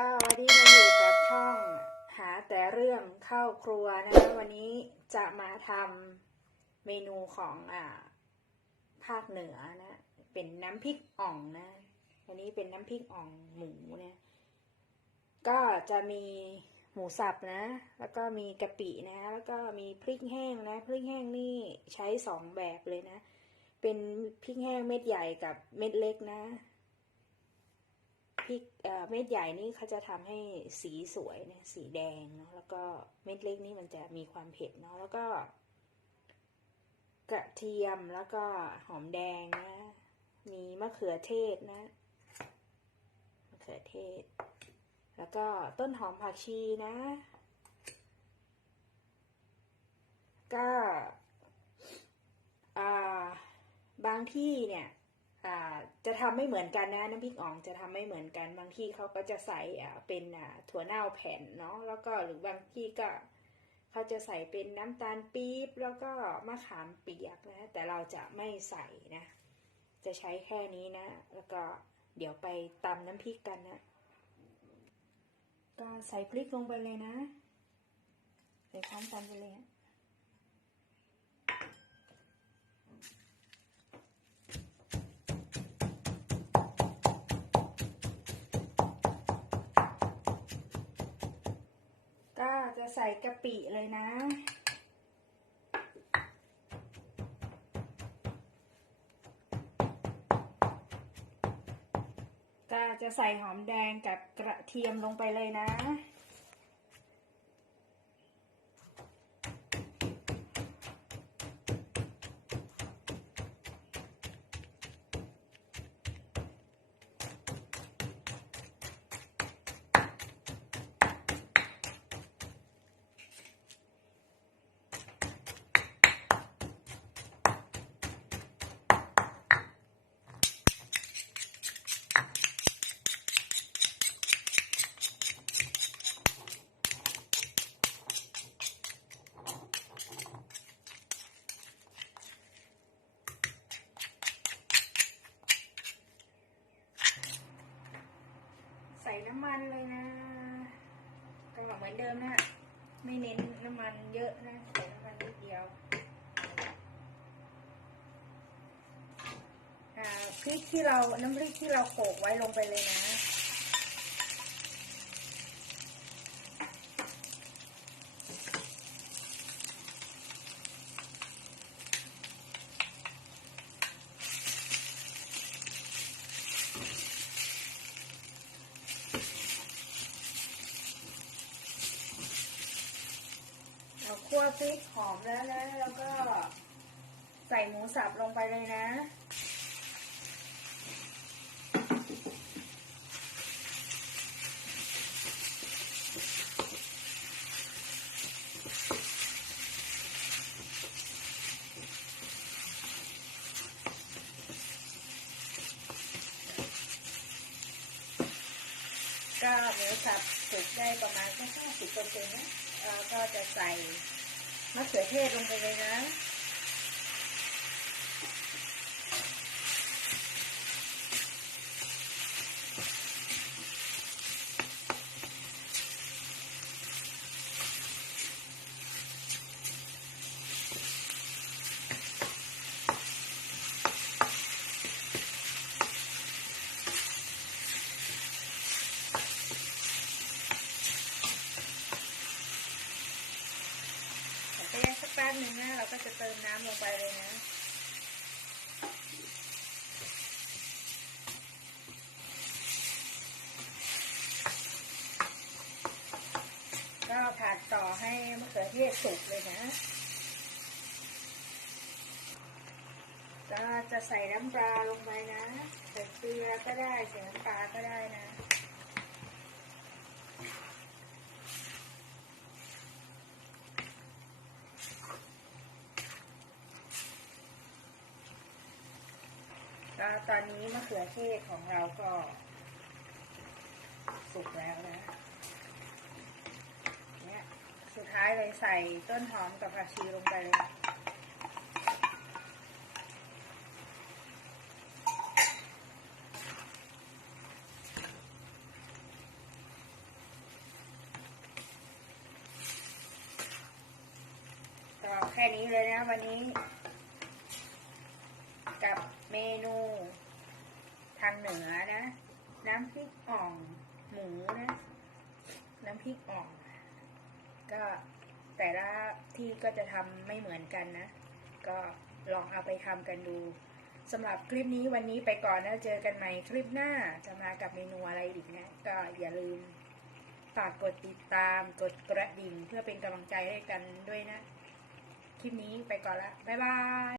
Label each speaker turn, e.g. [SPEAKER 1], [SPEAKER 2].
[SPEAKER 1] ก็วันนี้มาอยู่กับช่องหาแต่เรื่องเข้าครัวนะคะวันนี้จะมาทำเมนูของอ่าภาคเหนือนะ เป็นน้ำพริกอ่องนะ วันนี้เป็นน้ำพริกอ่องหมูนะก็จะมีหมูสับนะ แล้วก็มีกะปินะ แล้วก็มีพริกแห้งนะ พริกแห้งนี่ใช้สองแบบเลยนะ เป็นพริกแห้งเม็ดใหญ่กับเม็ดเล็กนะ พริกเม็ดใหญ่นี่เขาจะทำให้สีสวยนะสีแดงเนาะแล้วก็เม็ดเล็กนี่มันจะมีความเผ็ดเนาะแล้วก็ กระเทียมแล้วก็หอมแดงนะมีมะเขือเทศนะมะเขือเทศ แล้วก็ต้นหอมผักชีนะ ก็อ่าบางที่เนี่ย จะทำไม่เหมือนกันนะน้ำพริกอ่องจะทำไม่เหมือนกัน บางที่เขาก็จะใส่เป็นถั่วเน่าแผ่นเนาะแล้วก็หรือบางที่ก็เขาจะใส่เป็นน้ำตาลปี๊บแล้วก็มะขามเปียกนะแต่เราจะไม่ใส่นะ จะใช้แค่นี้นะ แล้วก็เดี๋ยวไปตำน้ำพริกกันนะก็ใส่พริกลงไปเลยนะใส่พร้อมกันไปเลยนะ ก็จะใส่กะปิเลยนะ ก็จะใส่หอมแดงกับกระเทียมลงไปเลยนะ น้ำมันเลยนะก็เหมือนเดิมนะไม่เน้นน้ำมันเยอะนะใส่น้ำมันนิดเดียวพริกที่เราน้ำพริกที่เราโขลกไว้ลงไปเลยนะ เราคั่ว พริกหอมแล้วนะ แล้วก็ใส่หมูสับลงไปเลยนะก็หมูสับสุกได้ประมาณแค่ห้าสิบเปอร์เซ็นต์นะเอ่อก็จะใส่ มะเขือเทศลงไปเลยนะ ไแป๊บหนึ่งนะเราก็จะเติมน้ำลงไปเลยนะ ก็ผัดต่อให้มะเขือเทศสุกเลยนะก็จะใส่น้ำปลาลงไปนะ ใส่เกลือก็ได้ใส่น้ำปลาก็ได้นะ ตอนนี้มะเขือเทศของเราก็ สุกแล้วนะ เนี่ย สุดท้ายเลยใส่ต้นหอมกับผักชีลงไปเลยแค่นี้เลยนะวันนี้ กับเมนูทางเหนือนะ น้ำพริกอ่องหมูนะ น้ำพริกอ่อง ก็แต่ละที่ก็จะทำไม่เหมือนกันนะ ก็ลองเอาไปทำกันดูสำหรับคลิปนี้วันนี้ไปก่อนนะเจอกันใหม่คลิปหน้าจะมากับเมนูอะไรอีกนะ ก็อย่าลืมฝากกดติดตามกดกระดิ่งเพื่อเป็นกำลังใจให้กันด้วยนะ คลิปนี้ไปก่อนละบ๊ายบาย